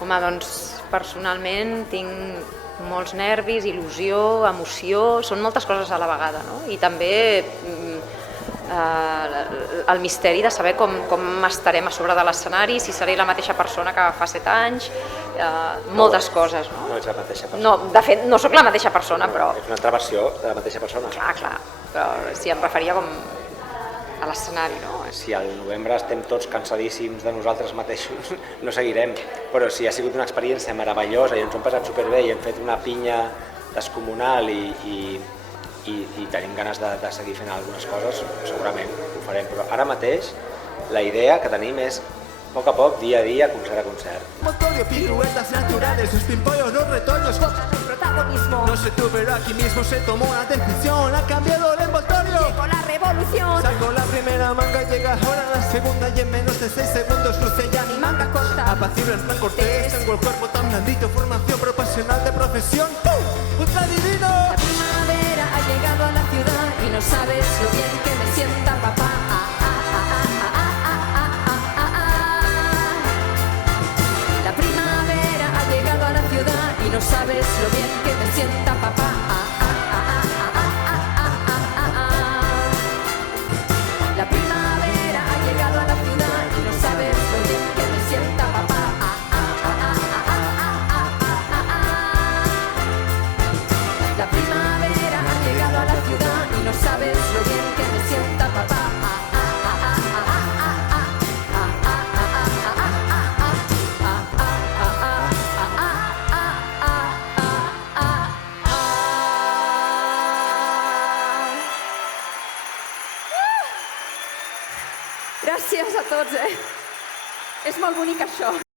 Home, doncs personalment tinc molts nervis, il·lusió, emoció, són moltes coses a la vegada, no? I també el misteri de saber com estarem a sobre de l'escenari, si seré la mateixa persona que fa 7 anys, moltes coses. No ets la mateixa persona. No, de fet, no sóc la mateixa persona, però... És una altra versió de la mateixa persona. Clar, però sí, em referia com a l'escenari, no? Si al novembre estem tots cansadíssims de nosaltres mateixos, no seguirem, però si ha sigut una experiència meravellosa i ens ho hem passat superbé i hem fet una pinya descomunal i tenim ganes de seguir fent algunes coses, segurament ho farem, però ara mateix la idea que tenim és a poc, dia a dia, concert a concert. Motorio, piruetas naturales, los pimpollos, los retoños, cosas de protagonismo. No sé tú, pero aquí mismo se tomó una decisión, ha cambiado el envoltorio. Llegó la revolución. Saco la primera manga, llega ahora la segunda y en menos de 6 segundos luce ya mi manga corta. Apacible en plan cortés, tengo el cuerpo tan blandito, formación profesional de profesión. ¡Ultra divino! La primavera ha llegado a la ciudad y no sabes lo bien que me sienta papá. No sabes lo bien que me sienta papá. La primavera ha llegado a la ciudad y no sabes lo bien que me sienta papá. La primavera ha llegado a la ciudad y no sabes lo bien que me sienta papá. Gràcies a tots, És molt bonic això.